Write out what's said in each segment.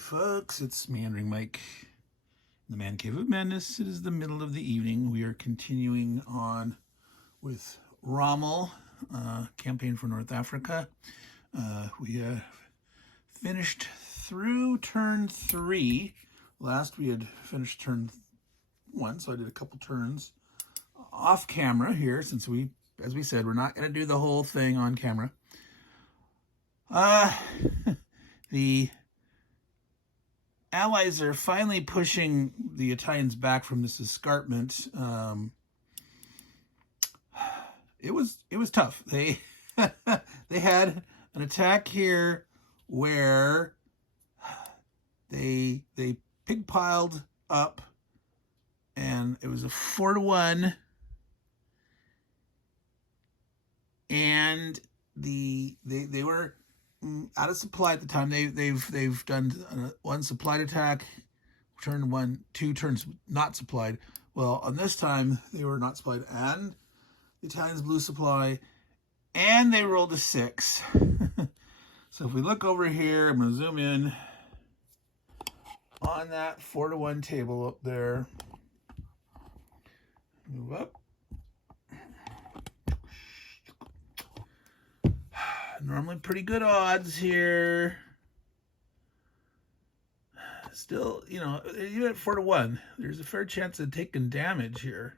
folks, it's Meandering Mike, the Man Cave of Madness. It is the middle of the evening. We are continuing on with Rommel, campaign for North Africa. We have finished through turn 3. Last we had finished turn 1, so I did a couple turns off camera here, since as we said, we're not going to do the whole thing on camera. The Allies are finally pushing the Italians back from this escarpment. It was tough. They they had an attack here where they pig-piled up, and it was a 4-1, and they were out of supply at the time. They've done one supplied attack, turn 1, 2 turns not supplied. Well, on this time they were not supplied, and the Italians blew supply, and they rolled a 6. So if we look over here, I'm going to zoom in on that 4-1 table up there. Move up. Normally pretty good odds here. Still, even at 4-1, there's a fair chance of taking damage here.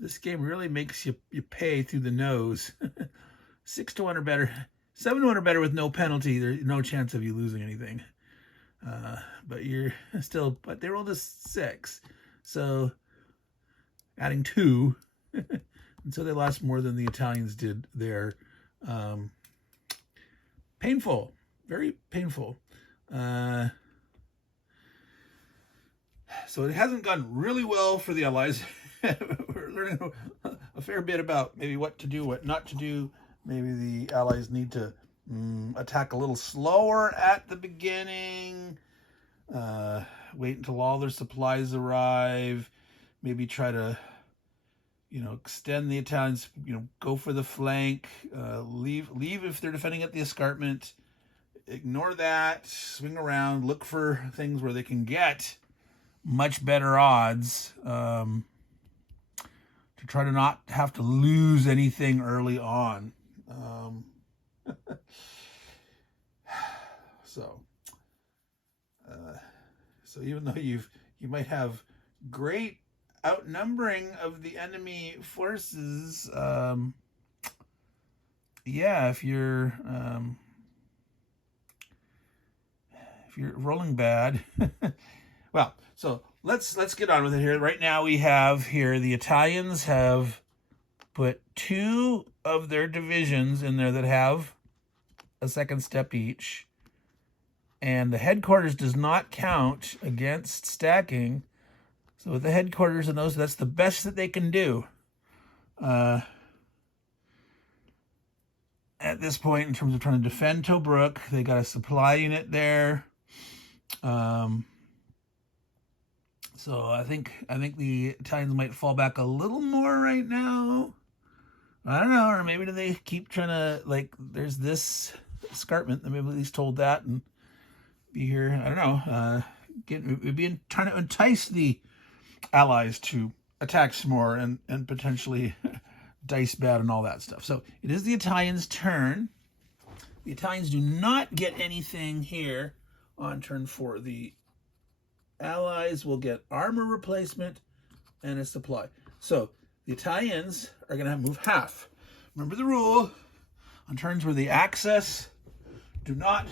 This game really makes you pay through the nose. 6-1 or better, 7-1 or better with no penalty. There's no chance of you losing anything. But they rolled a 6, so adding 2, and so they lost more than the Italians did there. Painful, very painful. So it hasn't gone really well for the Allies. We're learning a fair bit about maybe what to do, what not to do. Maybe the Allies need to attack a little slower at the beginning. Wait until all their supplies arrive. Maybe try to extend the Italians, go for the flank, leave if they're defending at the escarpment, ignore that, swing around, look for things where they can get much better odds, to try to not have to lose anything early on. So even though you might have great outnumbering of the enemy forces, if you're rolling bad, well, so let's get on with it here. Right now we have here the Italians have put 2 of their divisions in there that have a second step each, and the headquarters does not count against stacking. So with the headquarters and those, that's the best that they can do at this point in terms of trying to defend Tobruk. They got a supply unit there. So I think the Italians might fall back a little more right now. I don't know, or maybe do they keep trying to, there's this escarpment, maybe at least hold that and be here. I don't know. Trying to entice the Allies to attack some more and potentially dice bad and all that stuff. So it is the Italians' turn. The Italians do not get anything here on turn 4. The Allies will get armor replacement and a supply. So the Italians are going to move half. Remember the rule: on turns where the Axis do not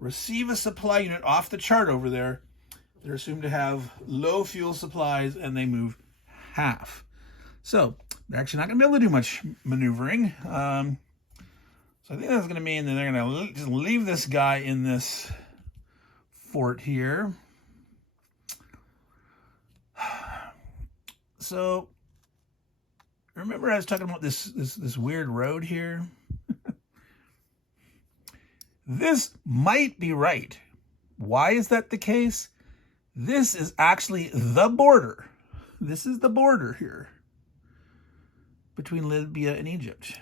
receive a supply unit off the chart over there, they're assumed to have low fuel supplies, and they move half. So they're actually not going to be able to do much maneuvering. So I think that's going to mean that they're going to just leave this guy in this fort here. So remember I was talking about this weird road here? This might be right. Why is that the case? This is actually the border. This is the border here between Libya and Egypt.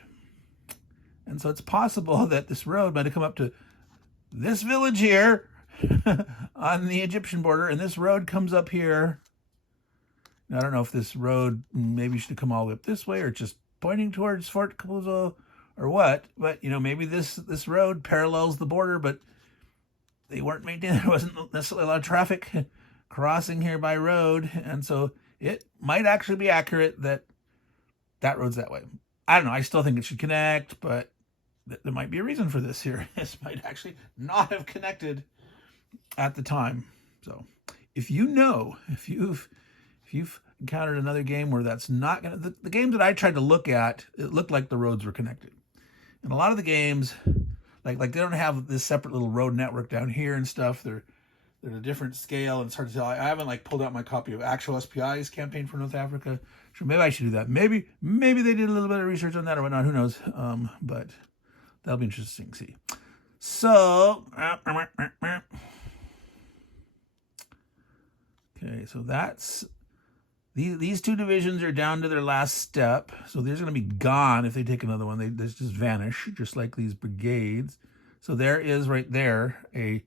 And so it's possible that this road might have come up to this village here on the Egyptian border, and this road comes up here. Now, I don't know if this road maybe should come all the way up this way or just pointing towards Fort Capuzzo or what, but, you know, maybe this road parallels the border, but they weren't maintaining, there wasn't necessarily a lot of traffic crossing here by road, and so it might actually be accurate that that road's that way. I don't know, I still think it should connect, but there might be a reason for this here. This might actually not have connected at the time. So if you know, if you've encountered another game where that's not gonna, the games that I tried to look at, it looked like the roads were connected. And a lot of the games, like they don't have this separate little road network down here and stuff. They're a different scale, and it's hard to tell. I haven't like pulled out my copy of actual SPI's campaign for North Africa. Sure, maybe I should do that. Maybe they did a little bit of research on that or whatnot. Who knows? But that'll be interesting to see. So, okay, so that's these two divisions are down to their last step. So they're going to be gone if they take another one. They just vanish, just like these brigades. So there is right there a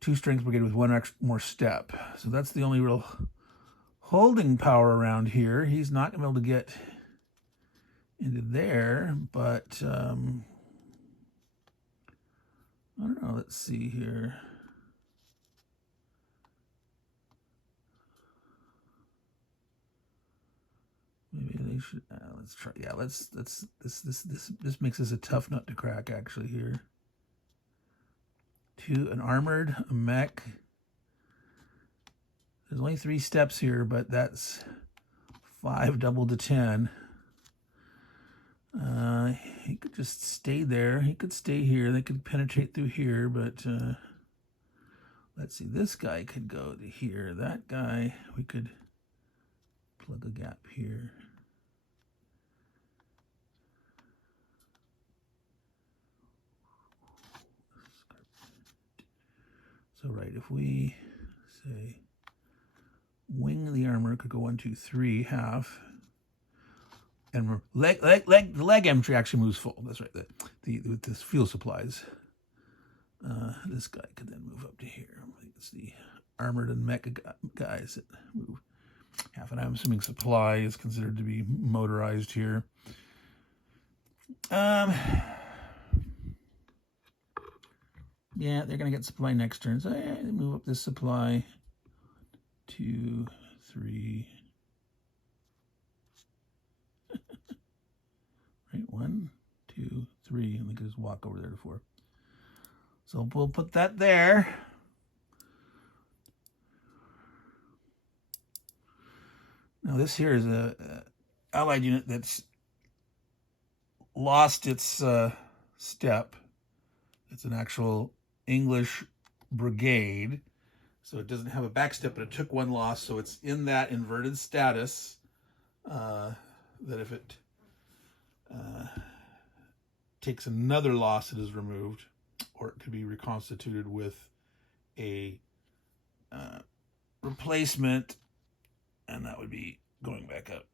2-strength brigade with one more step. So that's the only real holding power around here. He's not going to be able to get into there, but I don't know. Let's see here. Maybe they should. Let's try. Yeah, let's. This makes this a tough nut to crack. Actually, here. An armored, a mech. There's only 3 steps here, but that's 5 doubled to 10. He could just stay there. He could stay here. They could penetrate through here, but let's see. This guy could go to here. That guy, we could plug a gap here. So right, if we say wing the armor, could go 1, 2, 3, half, and the leg entry actually moves full. That's right. With this fuel supplies, this guy could then move up to here. I think it's the armored and mecha guys that move half, and I'm assuming supply is considered to be motorized here. Yeah, they're going to get supply next turn. So yeah, they move up this supply. 2, 3. Right, 1, 2, 3. And they can just walk over there to 4. So we'll put that there. Now this here is a Allied unit that's lost its step. It's an actual English brigade, so it doesn't have a back step, but it took 1 loss, so it's in that inverted status that if it takes another loss, it is removed, or it could be reconstituted with a replacement, and that would be going back up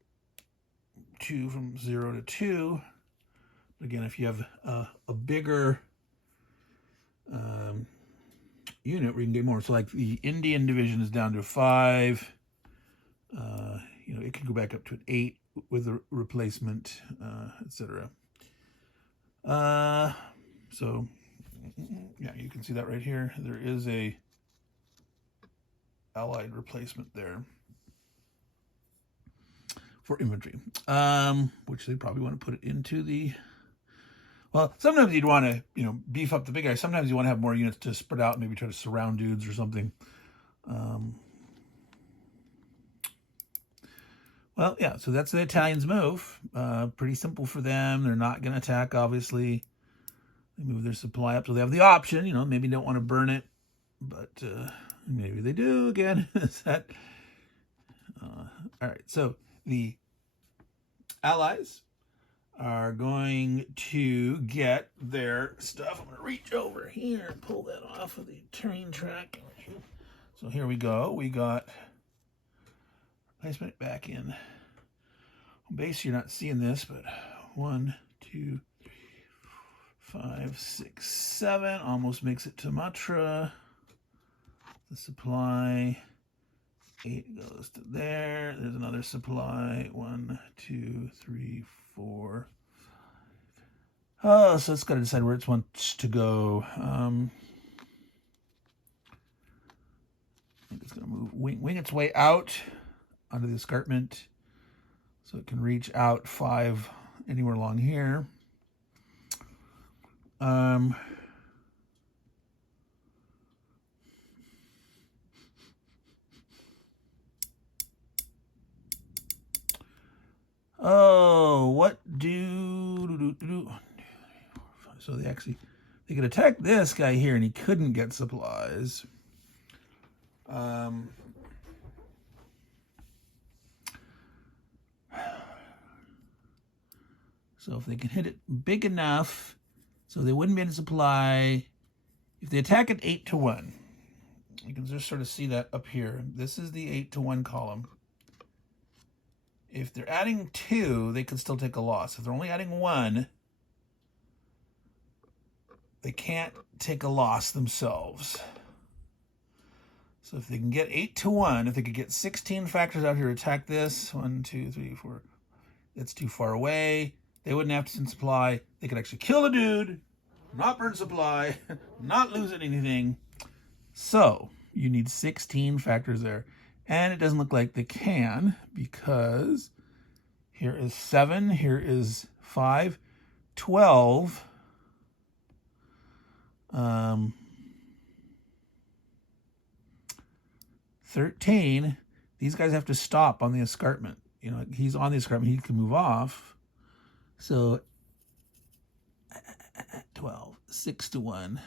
2 from 0 to 2. But again, if you have a bigger unit where you can get more. So like the Indian division is down to 5. You know, it can go back up to an 8 with a replacement, etc. So yeah, you can see that right here. There is a Allied replacement there for infantry, which they probably want to put it into the. Well, sometimes you'd want to, you know, beef up the big guys. Sometimes you want to have more units to spread out, maybe try to surround dudes or something. Well, yeah, so that's the Italians' move. Pretty simple for them. They're not going to attack, obviously. They move their supply up, so they have the option. You know, maybe don't want to burn it, but maybe they do again. Is that... all right, so the Allies are going to get their stuff. I'm going to reach over here and pull that off of the train track. So here we go. We got placement back in base. You're not seeing this, but 1, 2, 3, 4, 5, 6, 7. Almost makes it to Matra. The supply 8 goes to there. There's another supply. 1, 2, 3, 4. Oh, so it's got to decide where it wants to go. I think it's going to move, wing its way out onto the escarpment, so it can reach out 5 anywhere along here. Oh, what do. So they could attack this guy here, and he couldn't get supplies. So if they can hit it big enough, so they wouldn't be in supply. If they attack it 8-1, you can just sort of see that up here. This is the 8-1 column. If they're adding 2, they can still take a loss. If they're only adding 1, they can't take a loss themselves. So if they can get 8-1, if they could get 16 factors out here to attack this, 1, 2, 3, 4, it's too far away. They wouldn't have to send supply. They could actually kill the dude, not burn supply, not lose anything. So you need 16 factors there. And it doesn't look like they can, because here is 7, here is 5, 12. 13. These guys have to stop on the escarpment. You know, he's on the escarpment, he can move off. So 12, 6-1.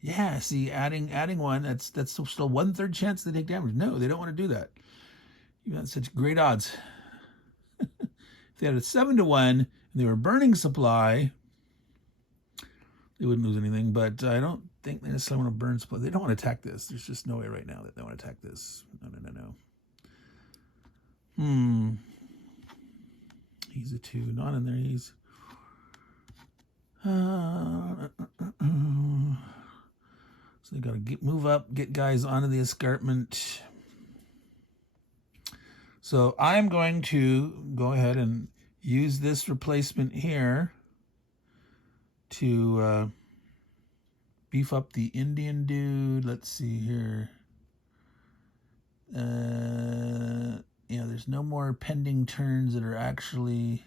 Yeah, see, adding 1, that's still 1/3 chance they take damage. No, they don't want to do that. You got such great odds. If they had a 7-1 and they were burning supply, they wouldn't lose anything. But I don't think they necessarily want to burn supply. They don't want to attack this. There's just no way right now that they want to attack this. No. He's a 2, not in there. He's so they got to move up, get guys onto the escarpment. So I'm going to go ahead and use this replacement here to beef up the Indian dude. Let's see here. Yeah, there's no more pending turns that are actually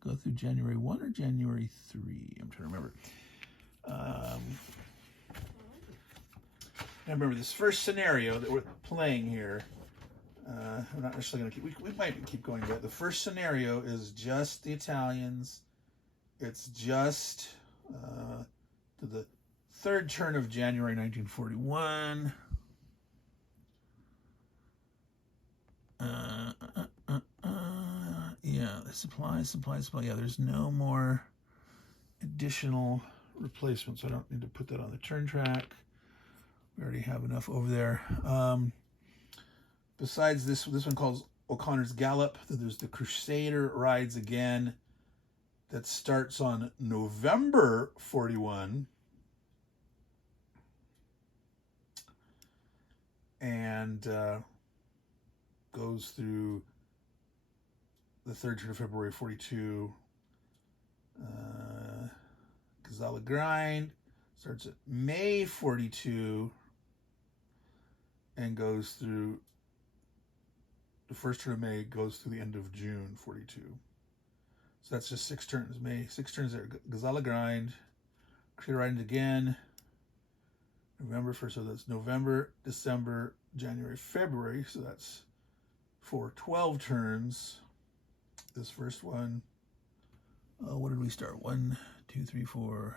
go through January 1 or January 3. I'm trying to remember. I remember this first scenario that we're playing here. I'm not necessarily going to keep. We might keep going, but the first scenario is just the Italians. It's just to the 3rd turn of January 1941. Yeah, the supply. Yeah, there's no more additional replacements. So I don't need to put that on the turn track. We already have enough over there. Besides this one calls O'Connor's Gallop. There's the Crusader Rides Again. That starts on November 41. And goes through the 3rd turn of February 42. Gazala Grind starts at May 42 and goes through the 1st turn of May, goes through the end of June 42. So that's just 6 turns. May, 6 turns there. Gazala Grind, Crusader Rides Again, November 1st. So that's November, December, January, February. So that's for 12 turns. This first one, what did we start? 1, 2, 3, 4,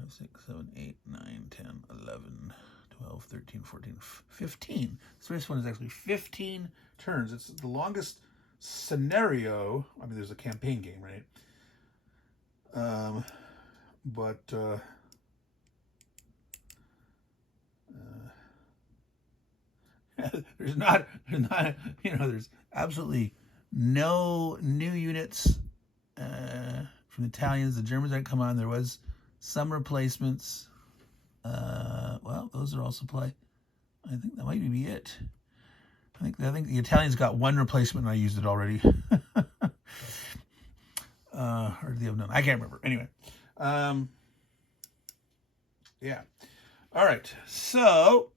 5, 6, 7, 8, 9, 10, 11, 12, 13, 14, 15. This first one is actually 15 turns. It's the longest scenario. I mean, there's a campaign game, right? There's absolutely no new units from the Italians. The Germans aren't come on. There was some replacements. well, those are all supply. I think that might be it. I think the Italian's got one replacement and I used it already. Or do they have none? I can't remember. Anyway. Yeah. All right. So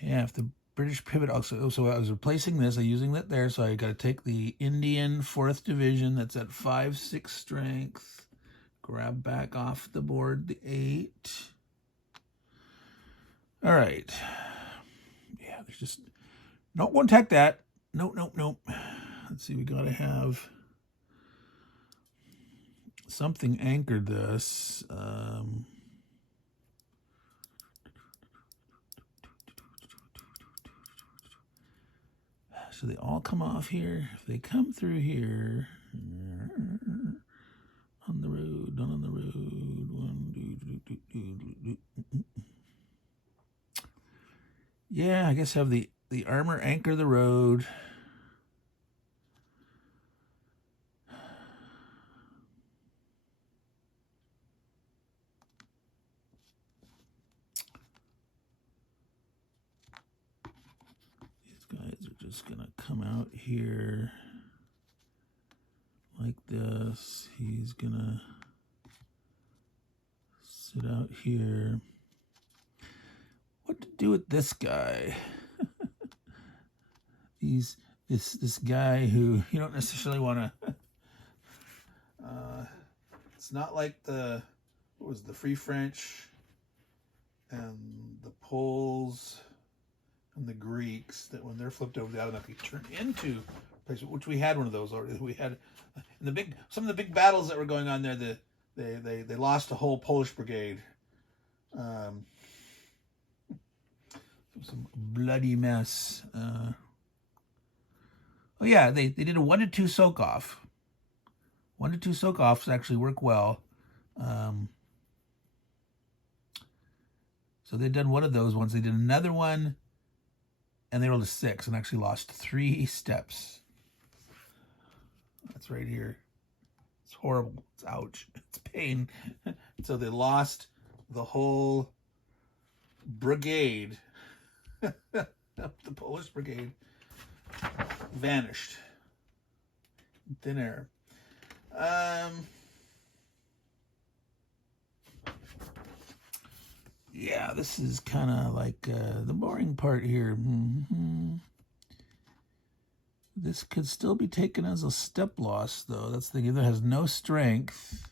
yeah, if the British pivot also, so I was replacing this, I'm using that there, so I got to take the Indian 4th Division that's at 5/6 strength, grab back off the board the 8. All right. Yeah, there's just, nope, won't attack that. Nope. Let's see, we got to have something anchored this. So they all come off here. If they come through here, on the road, not on the road. Yeah, I guess have the armor anchor the road. These guys are just gonna come out here like this. He's gonna sit out here. What to do with this guy? This guy who you don't necessarily want to. It's not like what was the Free French and the Poles and the Greeks that when they're flipped over, they automatically turn into replacement, which we had one of those already. We had in some of the big battles that were going on there. They lost a whole Polish brigade. Some bloody mess. Oh yeah, they did a 1 to 2 soak off. 1 to 2 soak offs actually work well. So they'd done one of those ones. They did another one, and they rolled a 6 and actually lost 3 steps. That's right here. It's horrible. It's ouch. It's pain. So they lost the whole brigade. The Polish brigade vanished in thin air. Yeah, this is kind of like the boring part here. This could still be taken as a step loss, though. That's the thing. It has no strength.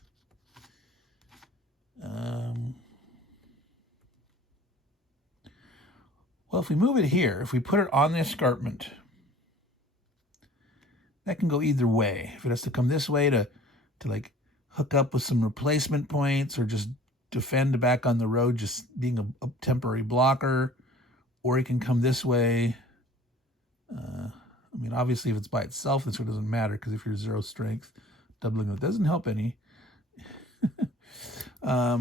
Well, if we move it here, if we put it on the escarpment, that can go either way. If it has to come this way to like hook up with some replacement points or just defend back on the road, just being a temporary blocker, or it can come this way. I mean, obviously, if it's by itself, this one doesn't matter because if you're 0 strength, doubling it doesn't help any. But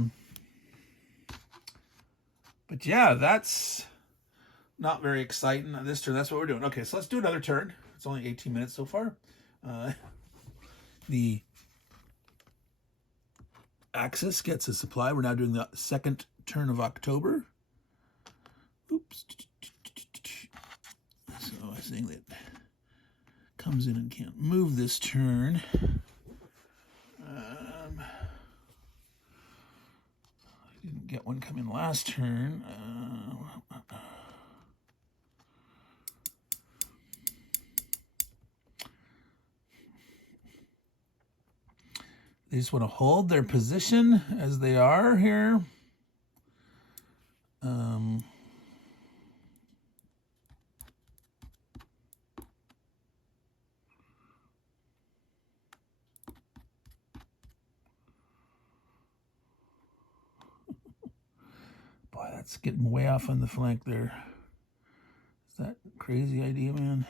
yeah, that's not very exciting on this turn. That's what we're doing. Okay, so let's do another turn. It's only 18 minutes so far. The Axis gets a supply. We're now doing the 2nd turn of October. Oops. So I think that comes in and can't move this turn. I didn't get one come in last turn. They just want to hold their position as they are here. Boy, that's getting way off on the flank there. Is that a crazy idea, man?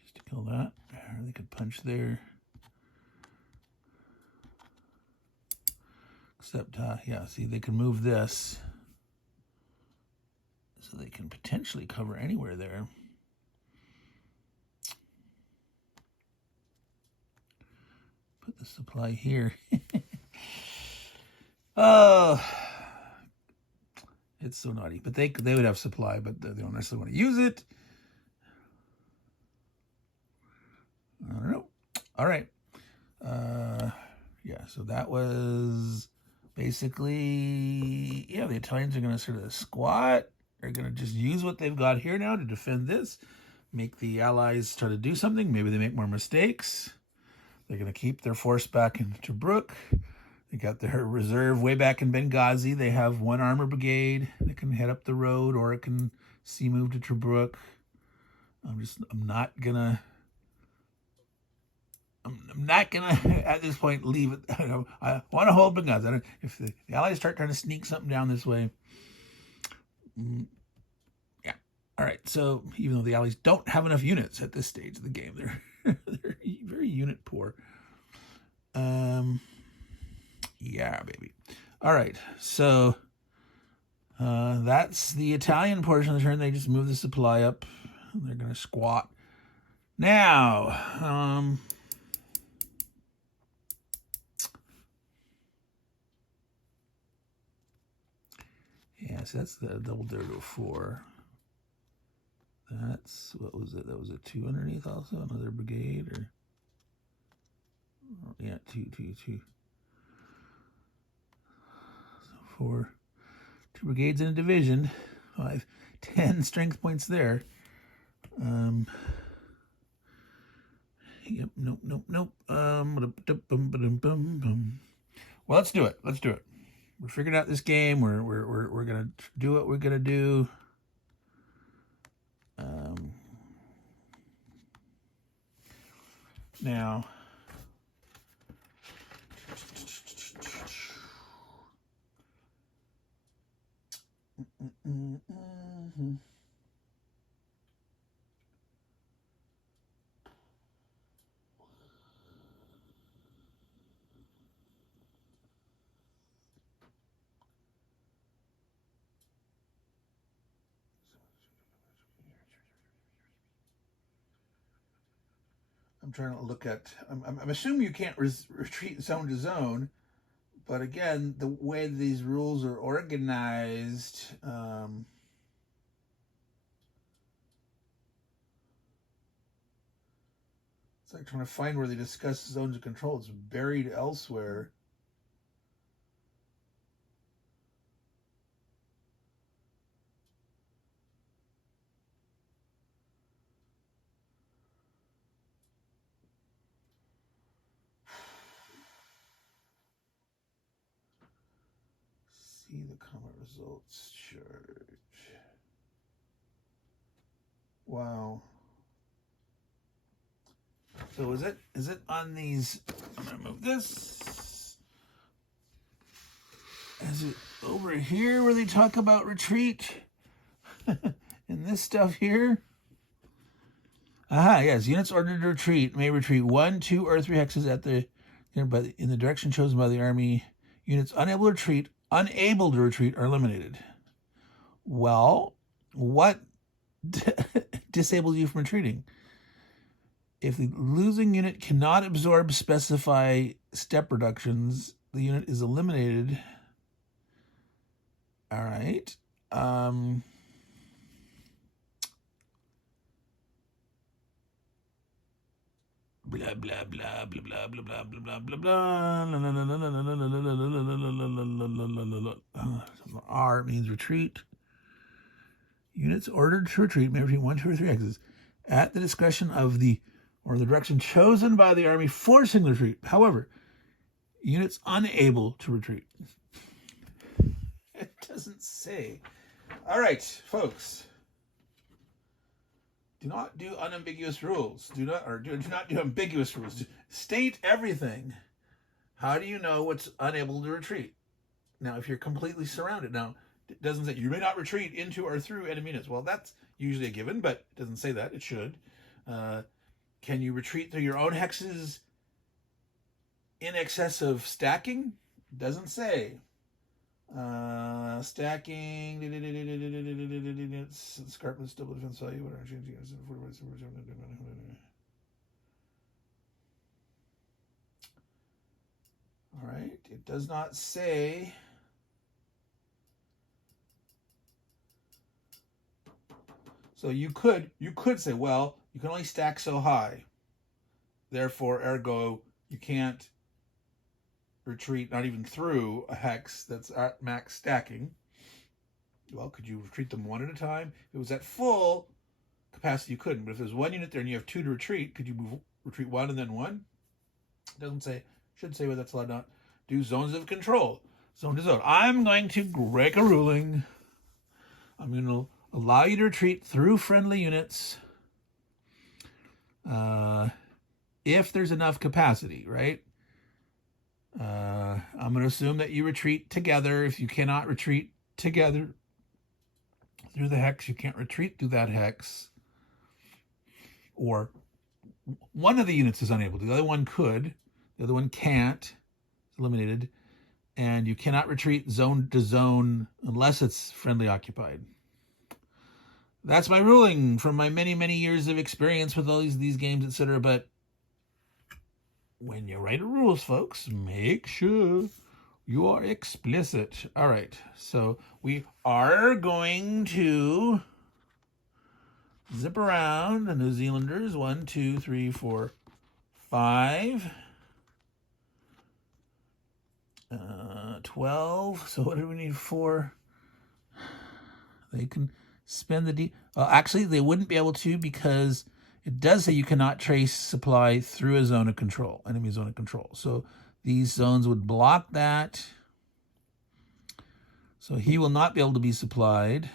Just to kill that. Or they could punch there. Except, yeah, see, they can move this. So they can potentially cover anywhere there. the supply here. Oh, it's so naughty. But they would have supply, but they don't necessarily want to use it. I don't know. All right. Yeah, so that was basically, yeah, the Italians are going to sort of squat. They're going to just use what they've got here now to defend this, make the Allies try to do something. Maybe they make more mistakes. They're going to keep their force back in Tobruk. They got their reserve way back in Benghazi. They have one armor brigade that can head up the road, or it can sea move to Tobruk. I'm not gonna at this point leave it. I want to hold Benghazi. If the Allies start trying to sneak something down this way, yeah. All right. So even though the Allies don't have enough units at this stage of the game, they're very unit poor. Yeah, baby. All right, so that's the Italian portion of the turn. They just move the supply up. They're going to squat. Now, yeah, so that's the double dare to 4. That's, what was it? That was a 2 underneath also, another brigade, or, yeah, 2. So 4, 2 brigades in a division, 5, 10 strength points there. Yep, nope. Well, let's do it. We're figuring out this game. We're gonna do what we're gonna do. Now, I'm trying to look at. I'm assuming you can't retreat zone to zone, but again, the way these rules are organized. It's like trying to find where they discuss zones of control. It's buried elsewhere. See the combat results chart. Wow. So is it on these? I'm gonna move this. Is it over here where they talk about retreat? In this stuff here? Aha, yes. Units ordered to retreat may retreat 1, 2, or 3 hexes at the in the direction chosen by the army. Units unable to retreat are eliminated. Well, what disables you from retreating? If the losing unit cannot absorb specified step reductions, the unit is eliminated. All right. Blah blah blah blah blah blah blah blah blah blah blah. R means retreat. Units ordered to retreat may retreat 1, 2, or 3 hexes at the discretion of the direction chosen by the army forcing the retreat. However, units unable to retreat. It doesn't say. All right, folks. Do not do unambiguous rules. Do not do ambiguous rules. State everything. How do you know what's unable to retreat? Now, if you're completely surrounded, now it doesn't say you may not retreat into or through enemy units. Well, that's usually a given, but it doesn't say that. It should. Can you retreat through your own hexes in excess of stacking? Doesn't say. Stacking. Escarpment's double defense value. All right, it does not say. So you could say, well, you can only stack so high. Therefore, ergo, you can't retreat not even through a hex that's at max stacking. Well, could you retreat them one at a time? If it was at full capacity, you couldn't. But if there's one unit there and you have two to retreat, could you retreat one and then one? It doesn't say. Should say, but that's allowed not. Do zones of control. Zone to zone. I'm going to break a ruling. I'm going to allow you to retreat through friendly units if there's enough capacity, right? I'm going to assume that you retreat together. If you cannot retreat together through the hex, you can't retreat through that hex. Or one of the units is unable to. The other one could. The other one can't. It's eliminated. And you cannot retreat zone to zone unless it's friendly occupied. That's my ruling from my many, many years of experience with all these games, etc. But when you write rules, folks, make sure you are explicit. All right, so we are going to zip around the New Zealanders. 1, 2, 3, 4, 5. 12. So what do we need for? They can spend the actually, they wouldn't be able to because it does say you cannot trace supply through a zone of control, enemy zone of control. So these zones would block that. So he will not be able to be supplied.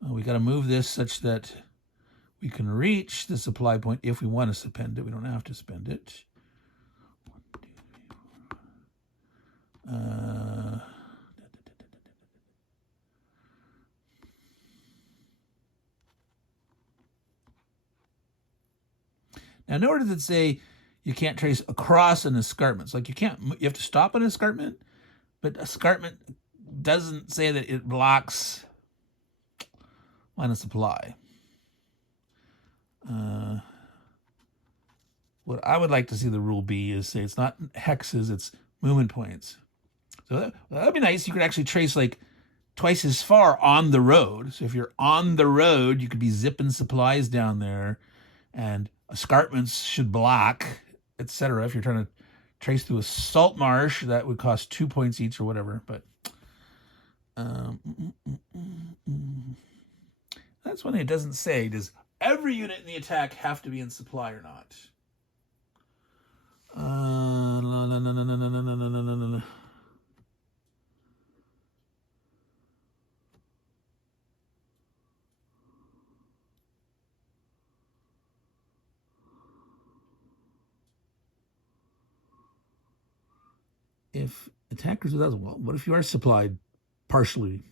We got to move this such that we can reach the supply point if we want to spend it. We don't have to spend it. 1, 2, 3, 4. Now, nor does it say you can't trace across an escarpment. It's like you have to stop an escarpment, but escarpment doesn't say that it blocks line of supply. What I would like to see the rule be is say it's not hexes, it's movement points. So that'd be nice. You could actually trace like twice as far on the road. So if you're on the road, you could be zipping supplies down there, and escarpments should block, etc. If you're trying to trace through a salt marsh, that would cost 2 points each or whatever. But that's one thing it doesn't say. Does every unit in the attack have to be in supply or not? No. If attackers without, well, what if you are supplied partially?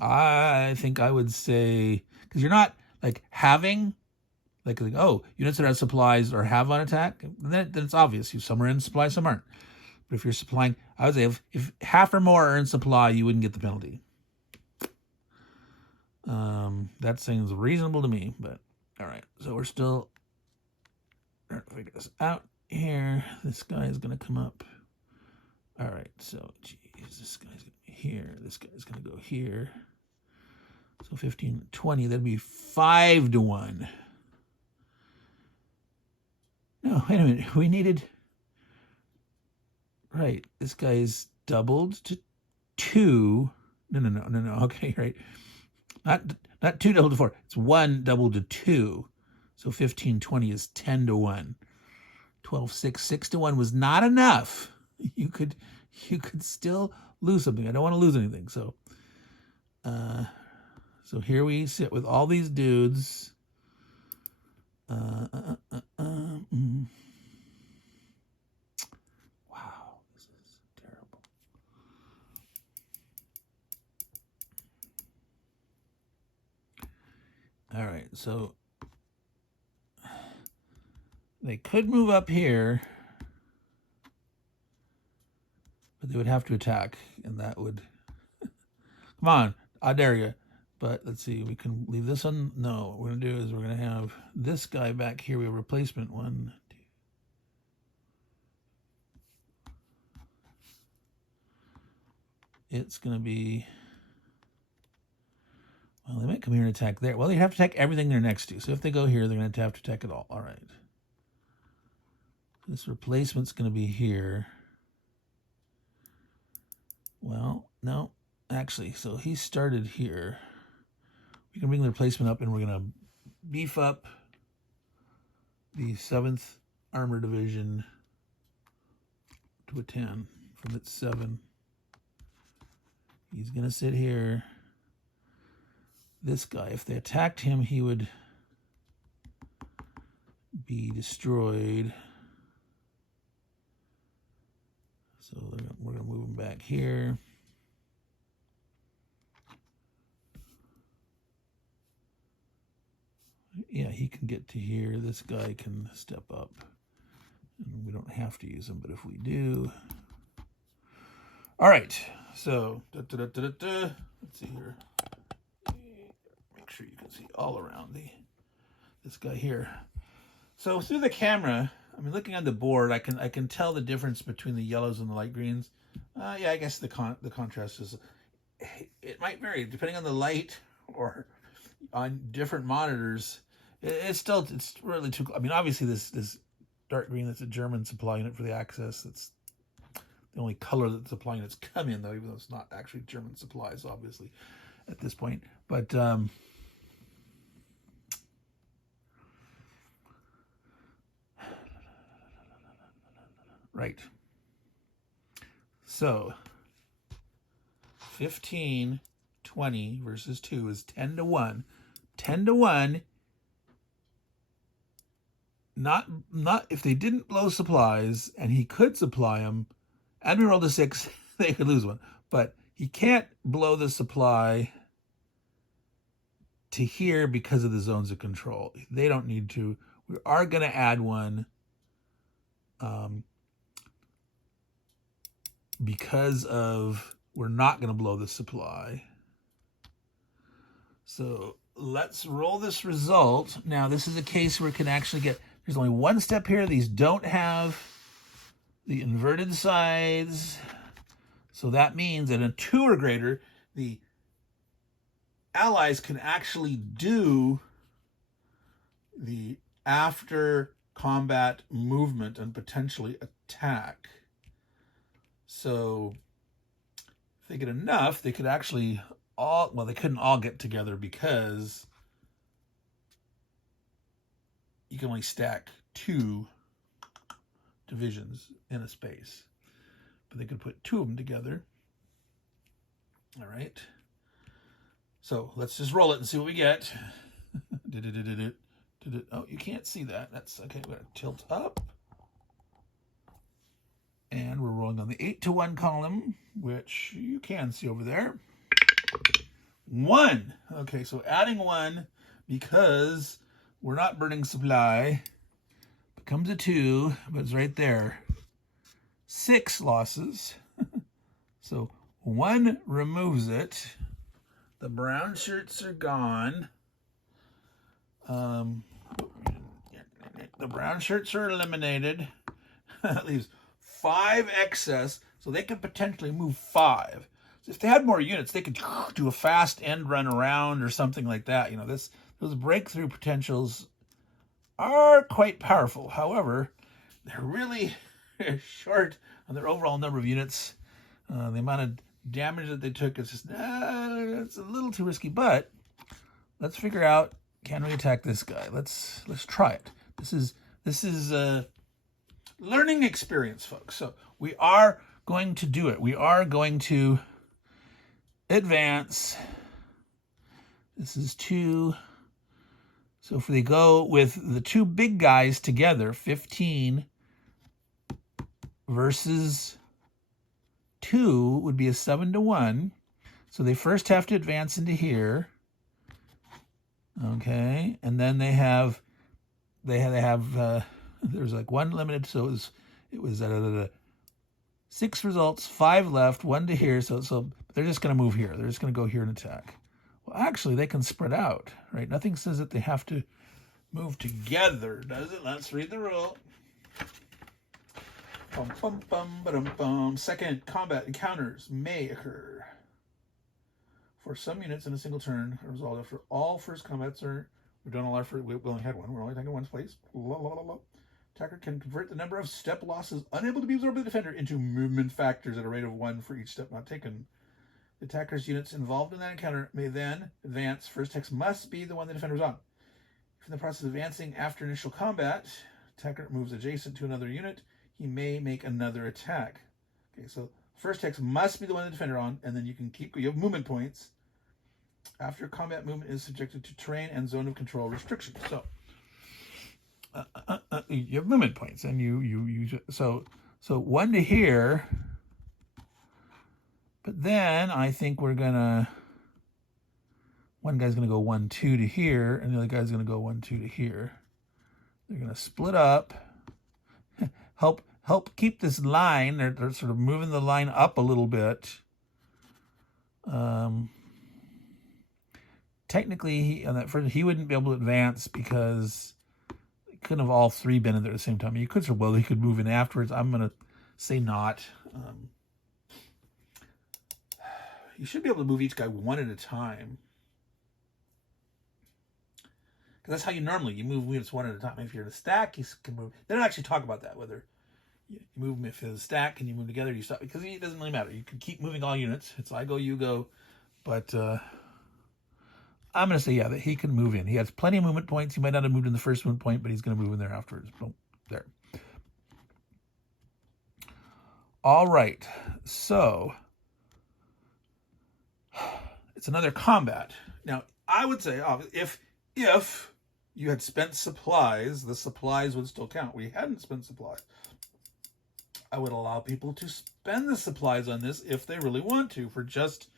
I think I would say, because you're not like having like oh, units that have supplies or have on attack, then it's obvious. Some are in supply, some aren't. But if you're supplying, I would say if half or more are in supply, you wouldn't get the penalty. That seems reasonable to me, but all right. So we're still trying to figure this out here. This guy is going to come up. All right, so geez, this guy's going to be here. This guy's going to go here. So 15, 20, that'd be 5 to 1. No, wait a minute. We needed, right, this guy is doubled to 2. No. Okay, right. Not 2 doubled to 4. It's 1 doubled to 2. So 15, 20 is 10 to 1. 12, 6, 6 to 1 was not enough. You could still lose something. I don't want to lose anything. So here we sit with all these dudes. Wow, this is terrible. All right, so they could move up here, but they would have to attack, and that would... Come on, I dare you. But let's see, we can leave this on. No, what we're going to do is we're going to have this guy back here. We have replacement 1, 2. It's going to be, well, they might come here and attack there. Well, they have to attack everything they're next to. So if they go here, they're going to have to attack it all. All right. This replacement's going to be here. Well, no, actually, so he started here. We can bring the replacement up, and we're going to beef up the 7th Armor Division to a 10 from its 7. He's going to sit here. This guy, if they attacked him, he would be destroyed. So we're going to move him back here. Yeah, he can get to here. This guy can step up. And we don't have to use him, but if we do. All right, so let's see here. Make sure you can see all around this guy here. So through the camera, I mean, looking on the board, I can tell the difference between the yellows and the light greens. Yeah, I guess the contrast is, it might vary depending on the light or on different monitors. It's really too. I mean, obviously this dark green, that's a German supply unit for the Axis. It's the only color that the supply units come in, though, even though it's not actually German supplies, obviously, at this point. But right. So 15, 20 versus 2 is 10 to 1. 10 to 1. Not if they didn't blow supplies and he could supply them, and we rolled a 6, they could lose one. But he can't blow the supply to here because of the zones of control. They don't need to. We are going to add one because of we're not going to blow the supply. So let's roll this result. Now, this is a case where it can actually get, there's only one step here. These don't have the inverted sides. So that means that in a 2 or greater, the Allies can actually do the after combat movement and potentially attack. So if they get enough, they could actually all, well, they couldn't all get together because you can only stack 2 divisions in a space. But they could put 2 of them together. All right. So let's just roll it and see what we get. Oh, you can't see that. That's okay. We're going to tilt up. And we're rolling on the 8 to 1 column, which you can see over there. 1. Okay, so adding 1 because we're not burning supply. Becomes a 2, but it's right there. 6 losses. So 1 removes it. The brown shirts are gone. The brown shirts are eliminated. That leaves 5 excess, so they could potentially move 5. So if they had more units, they could do a fast end run around or something like that. You know, those breakthrough potentials are quite powerful. However, they're really short on their overall number of units. The amount of damage that they took is just it's a little too risky. But let's figure out, can we attack this guy? Let's try it. This is a learning experience, folks. So we are going to do it. We are going to advance. This is 2. So if they go with the 2 big guys together, 15 versus 2 would be a 7 to 1. So they first have to advance into here. Okay, and then they have there's like 1 limited, so it was 6 results, 5 left, 1 to here. So they're just going to move here. They're just going to go here and attack. Well, actually, they can spread out, right? Nothing says that they have to move together, does it? Let's read the rule. Bum, bum, bum, ba-dum, bum. Second, combat encounters may occur for some units in a single turn, resolved after all first combats are. We've done all our first. We only had one. We're only taking one's place. La, la, la, la. Attacker can convert the number of step losses unable to be absorbed by the defender into movement factors at a rate of 1 for each step not taken. The attacker's units involved in that encounter may then advance. First text must be the one the defender was on. If in the process of advancing after initial combat, attacker moves adjacent to another unit, he may make another attack. Okay, so first text must be the one the defender on, and then you can keep. You have movement points. After combat, movement is subjected to terrain and zone of control restrictions. So you have movement points, and so 1 to here. But then I think we're gonna. One guy's gonna go 1, 2 to here, and the other guy's gonna go 1, 2 to here. They're gonna split up. Help keep this line. They're sort of moving the line up a little bit. Technically, he wouldn't be able to advance because they couldn't have all three been in there at the same time. He could move in afterwards. I'm going to say not. You should be able to move each guy one at a time. Because that's how you normally, you move units one at a time. If you're in a stack, you can move. They don't actually talk about that, whether you move them if it's a stack and you move together, you stop. Because it doesn't really matter. You can keep moving all units. It's I go, you go. But I'm going to say, yeah, that he can move in. He has plenty of movement points. He might not have moved in the first movement point, but he's going to move in there afterwards. Boom, there. All right. So it's another combat. Now, I would say, if you had spent supplies, the supplies would still count. We hadn't spent supplies. I would allow people to spend the supplies on this if they really want to for just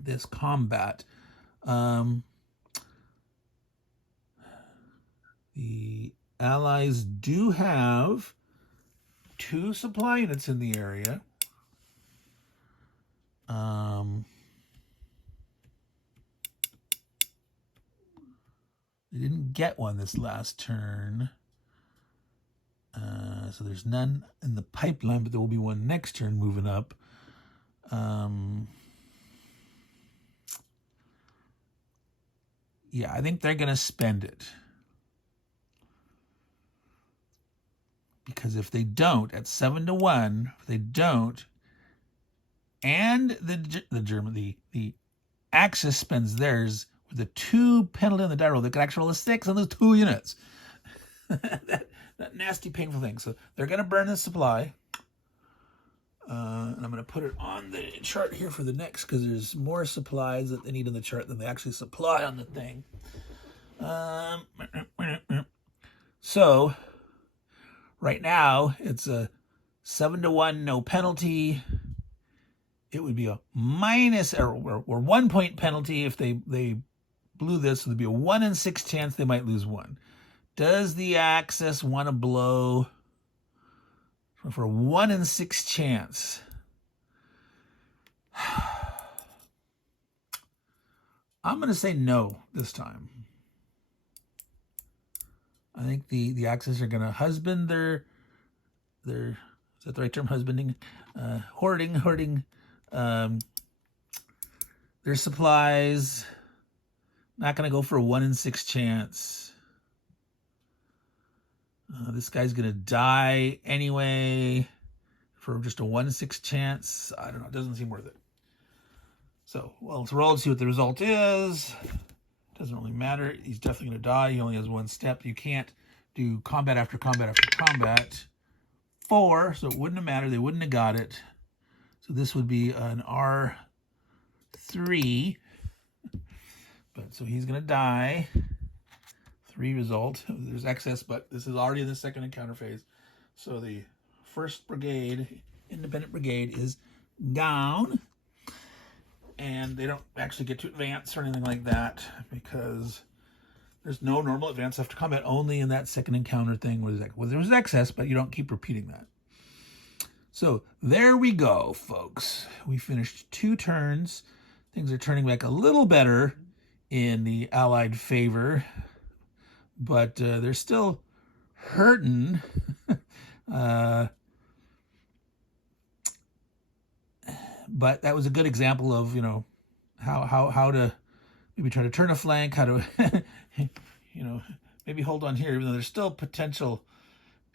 this combat. The Allies do have 2 supply units in the area. They didn't get one this last turn. So there's none in the pipeline, but there will be one next turn moving up. Yeah, I think they're going to spend it. Because if they don't, at 7 to 1, if they don't, and the Axis spends theirs with a 2 penalty on the die roll, they could actually roll a 6 on those 2 units. that nasty, painful thing. So they're going to burn the supply. And I'm going to put it on the chart here for the next, because there's more supplies that they need in the chart than they actually supply on the thing. So right now it's a 7 to 1, no penalty. It would be a minus or 1 point penalty if they blew this. So there'd be a 1 in 6 chance they might lose 1. Does the Axis want to blow for a 1 in 6 chance? I'm going to say no this time. I think the Axis are going to husband their is that the right term? Husbanding, hoarding their supplies. Not going to go for a 1 in 6 chance. This guy's going to die anyway for just a 1 in 6 chance. I don't know. It doesn't seem worth it. So, well, let's roll and see what the result is. Doesn't really matter. He's definitely going to die. He only has 1 step. You can't do combat after combat after combat. 4, so it wouldn't have mattered. They wouldn't have got it. So this would be an R3. But so he's going to die. 3 result. There's excess, but this is already in the second encounter phase. So the 1st brigade, independent brigade, is down. And they don't actually get to advance or anything like that because there's no normal advance after combat, only in that second encounter thing where there was excess, but you don't keep repeating that. So there we go, folks. We finished 2 turns. things are turning back a little better in the Allied favor, but they're still hurting. But that was a good example of, how to maybe try to turn a flank, how to, maybe hold on here, even though there's still potential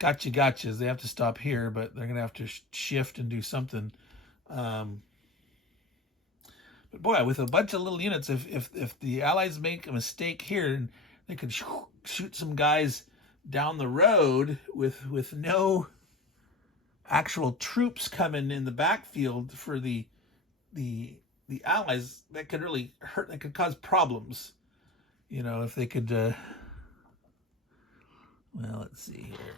gotchas. They have to stop here, but they're going to have to shift and do something. But boy, with a bunch of little units, if the Allies make a mistake here, they could shoot some guys down the road with no actual troops coming in the backfield for the Allies. That could really hurt. That could cause problems. If they could. Well, let's see here.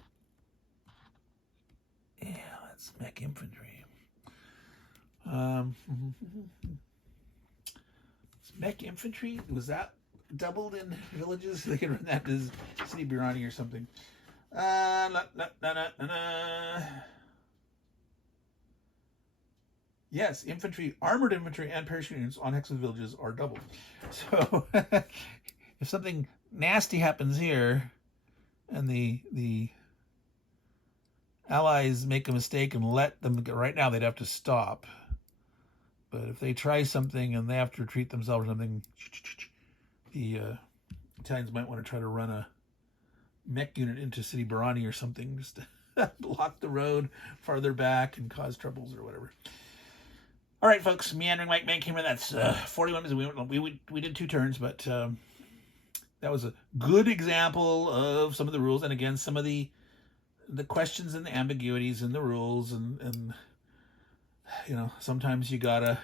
Yeah, that's mech infantry. Mech infantry, was that doubled in villages? They could run that as City Birani or something. Yes, armored infantry and parachute units on Hexen villages are doubled. So if something nasty happens here and the Allies make a mistake and let them go, right now they'd have to stop. But if they try something and they have to retreat themselves or something, the Italians might want to try to run a mech unit into City Birani or something, just to block the road farther back and cause troubles or whatever. All right, folks, Meandering Mike Man came in. That's 41 minutes. We did 2 turns, but that was a good example of some of the rules, and again, some of the questions and the ambiguities in the rules, and sometimes you gotta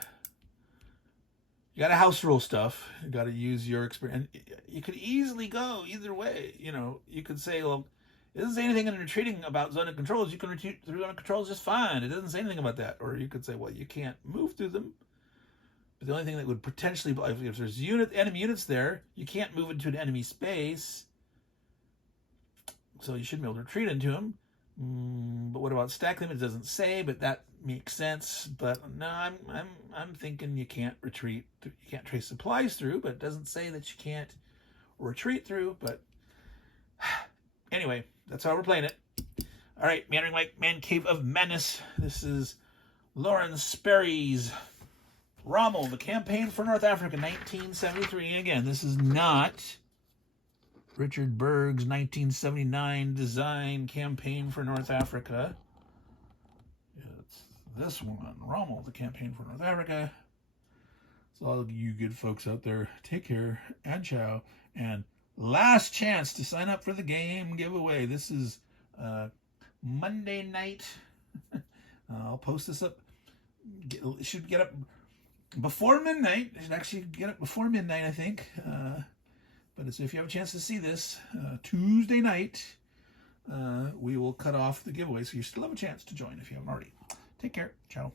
house rule stuff. You gotta use your experience. And you could easily go either way. You could say, well, it doesn't say anything in retreating about zone of controls. You can retreat through zone of controls just fine. It doesn't say anything about that. Or you could say, well, you can't move through them. But the only thing that would potentially, if there's enemy units there, you can't move into an enemy space. So you shouldn't be able to retreat into them. But what about stack them? It doesn't say, but that makes sense. But no, I'm thinking you can't retreat. You can't trace supplies through, but it doesn't say that you can't retreat through. But anyway, that's how we're playing it. All right, Meandering Mike, Man Cave of Madness. This is Loren Sperry's Rommel, the Campaign for North Africa, 1973. And again, this is not Richard Berg's 1979 design Campaign for North Africa. It's this one, Rommel, the Campaign for North Africa. So all you good folks out there, take care and ciao. And last chance to sign up for the game giveaway. This is Monday night. I'll post this up. It should get up before midnight. It should actually get up before midnight, I think. But if you have a chance to see this, Tuesday night, we will cut off the giveaway. So you still have a chance to join if you haven't already. Take care. Ciao.